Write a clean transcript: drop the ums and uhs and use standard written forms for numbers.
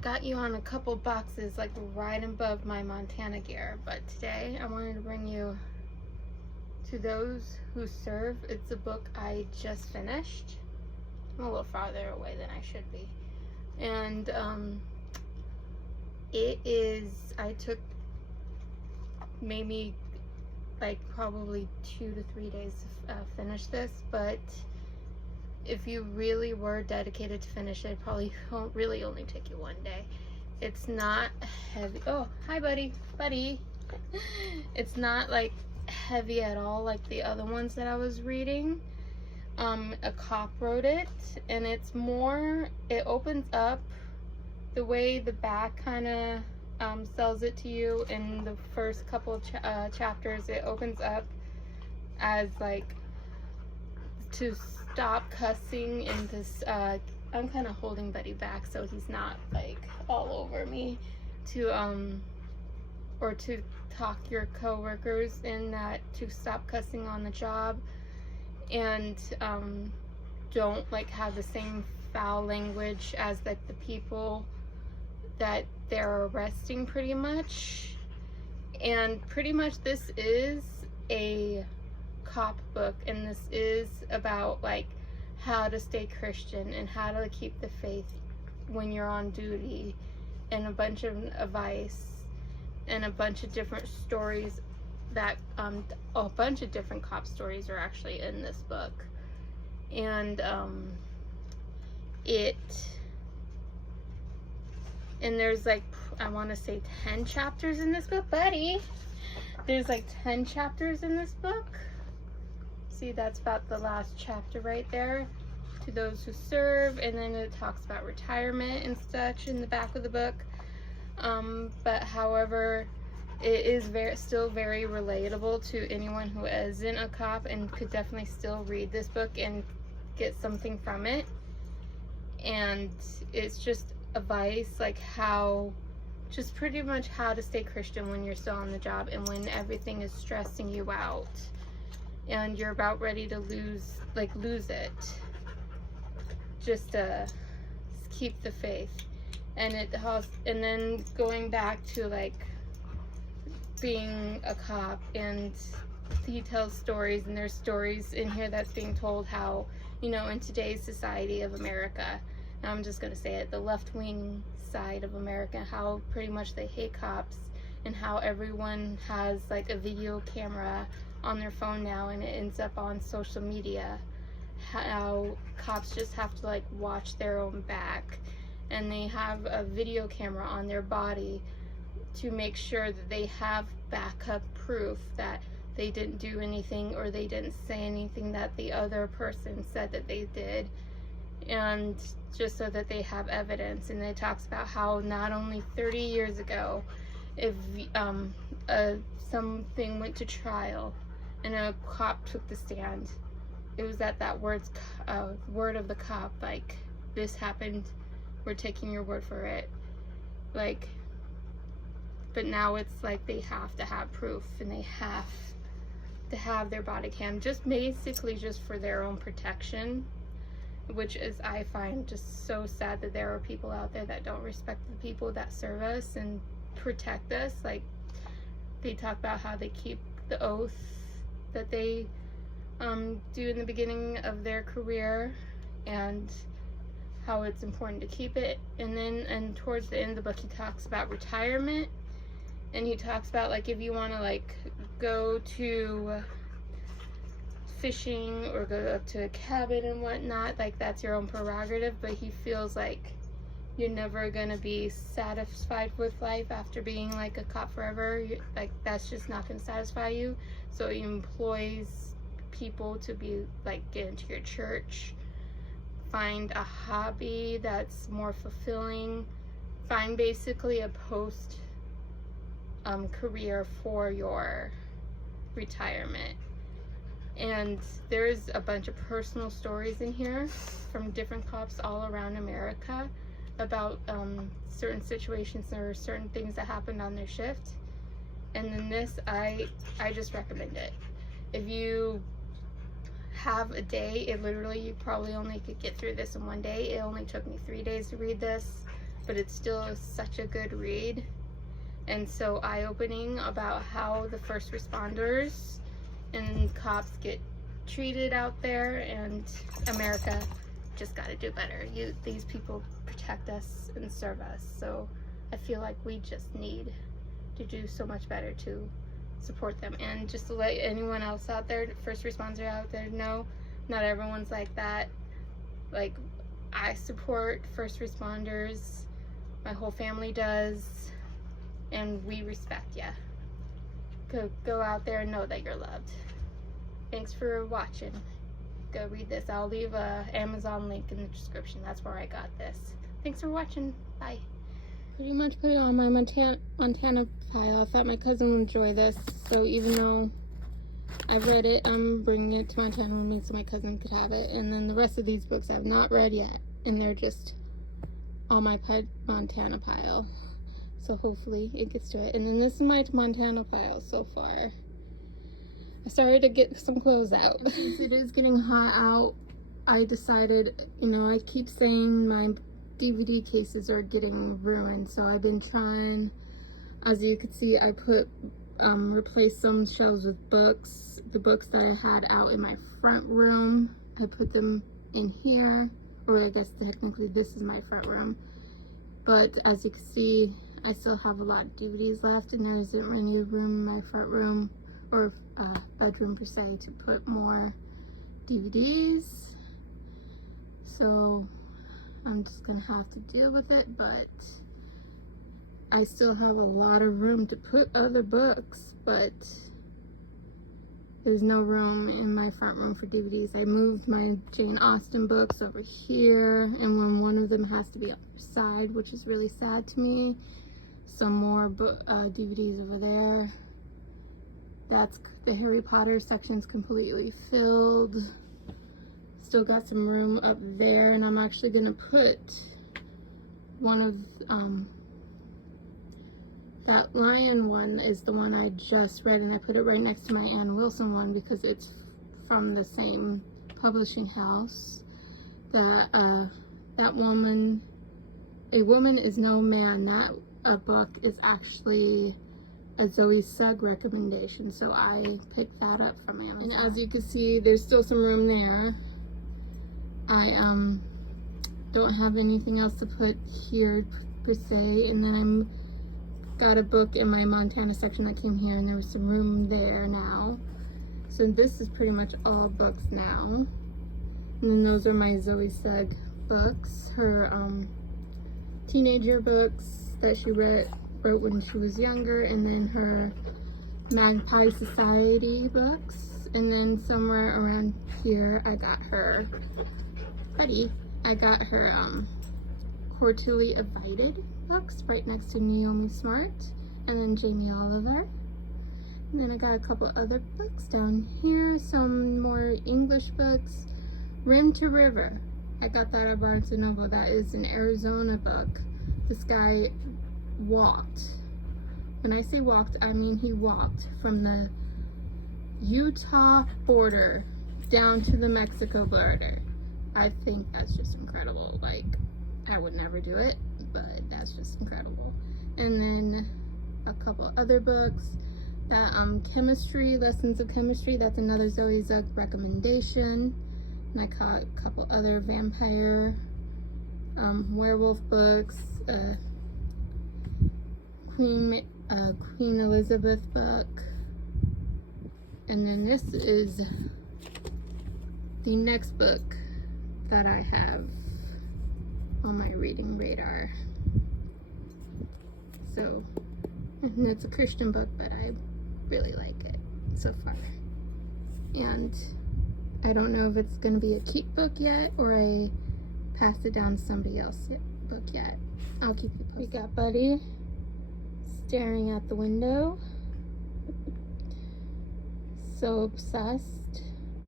got you on a couple boxes like right above my Montana gear, but today I wanted to bring you To Those Who Serve. It's a book I just finished. I'm a little farther away than I should be. And I took maybe like probably 2 to 3 days to finish this, but if you really were dedicated to finish it, probably won't really only take you 1 day. It's not heavy. Oh, hi buddy. It's not like heavy at all like the other ones that I was reading. A cop wrote it, and it's more, it opens up the way the back kind of sells it to you in the first couple chapters. It opens up as like to stop cussing in this I'm kind of holding Buddy back so he's not like all over me, to or to talk your co-workers in that to stop cussing on the job, and don't like have the same foul language as like the people that they're arresting pretty much. And pretty much this is a cop book, and this is about like how to stay Christian and how to keep the faith when you're on duty, and a bunch of advice and a bunch of different stories that a bunch of different cop stories are actually in this book. And there's like, I want to say 10 chapters in this book, buddy. There's like 10 chapters in this book. See, that's about the last chapter right there. To Those Who Serve, and then it talks about retirement and such in the back of the book. But however, it is still very relatable to anyone who isn't a cop, and could definitely still read this book and get something from it. And it's just advice like how, just pretty much how to stay Christian when you're still on the job and when everything is stressing you out and you're about ready to lose it. Just keep the faith. And and then going back to like being a cop, and he tells stories, and there's stories in here that's being told how, you know, in today's society of America, and I'm just gonna say it, the left-wing side of America, how pretty much they hate cops, and how everyone has like a video camera on their phone now, and it ends up on social media. How cops just have to like watch their own back, and they have a video camera on their body to make sure that they have backup proof that they didn't do anything or they didn't say anything that the other person said that they did, and just so that they have evidence. And it talks about how not only 30 years ago, if something went to trial and a cop took the stand, it was that word of the cop, like, this happened, we're taking your word for it, like. But now it's like they have to have proof, and they have to have their body cam, just basically just for their own protection, which is, I find just so sad that there are people out there that don't respect the people that serve us and protect us. Like, they talk about how they keep the oath that they do in the beginning of their career, and how it's important to keep it. And towards the end of the book, he talks about retirement, and he talks about like if you want to like go to fishing or go up to a cabin and whatnot, like that's your own prerogative, but he feels like you're never gonna be satisfied with life after being like a cop forever. Like, that's just not gonna satisfy you. So he employs people to be like, get into your church, find a hobby that's more fulfilling, find basically a post career for your retirement. And there's a bunch of personal stories in here from different cops all around America about certain situations or certain things that happened on their shift. And then this, I just recommend it. If you have a day, it literally, you probably only could get through this in 1 day. It only took me 3 days to read this. but it's still such a good read and so eye-opening about how the first responders and cops get treated out there, and America just got to do better. These people protect us and serve us, so I feel like we just need to do so much better to support them. And just to let anyone else out there, first responders out there, know not everyone's like that. Like, I support first responders, my whole family does, and we respect ya. Go out there and know that you're loved. Thanks for watching. Go read this. I'll leave a Amazon link in the description. That's where I got this. Thanks for watching. Bye. Pretty much put it on my Montana pile. I thought my cousin would enjoy this, so even though I've read it, I'm bringing it to Montana with me so my cousin could have it. And then the rest of these books I've not read yet, and they're just on my Montana pile. So hopefully it gets to it. And then this is my Montana pile so far. I started to get some clothes out. Since it is getting hot out, I decided, I keep saying my DVD cases are getting ruined, so I've been trying. As you can see, I replaced some shelves with books. The books that I had out in my front room, I put them in here, or I guess technically this is my front room. But as you can see, I still have a lot of DVDs left, and there isn't any room in my front room or bedroom per se to put more DVDs. So I'm just gonna have to deal with it, but I still have a lot of room to put other books, but there's no room in my front room for DVDs. I moved my Jane Austen books over here, and when one of them has to be on the side, which is really sad to me. Some more DVDs over there. That's the Harry Potter section's completely filled. Still got some room up there, and I'm actually gonna put one of that Lion one is the one I just read, and I put it right next to my Ann Wilson one because it's from the same publishing house. That woman, A Woman Is No Man, that book is actually a Zoe Sugg recommendation, so I picked that up from Amazon. And as you can see, there's still some room there. I don't have anything else to put here per se, and then got a book in my Montana section that came here, and there was some room there now. So this is pretty much all books now. And then those are my Zoe Sugg books, her teenager books that she wrote when she was younger, and then her Magpie Society books. And then somewhere around here I got her Quarterly Invited books right next to Naomi Smart and then Jamie Oliver. And then I got a couple other books down here, some more English books. Rim to River, I got that at Barnes & Noble. That is an Arizona book. This guy walked. When I say walked, I mean he walked from the Utah border down to the Mexico border. I think that's just incredible. Like, I would never do it, but that's just incredible. And then a couple other books. That Chemistry, Lessons of Chemistry, that's another Zoe Sugg recommendation. And I caught a couple other vampire werewolf books, Queen Elizabeth book. And then this is the next book that I have on my reading radar. So, and it's a Christian book, but I really like it so far. And I don't know if it's going to be a keep book yet, or I pass it down to somebody else's book yet. I'll keep you posted. We got Buddy staring at the window. So obsessed.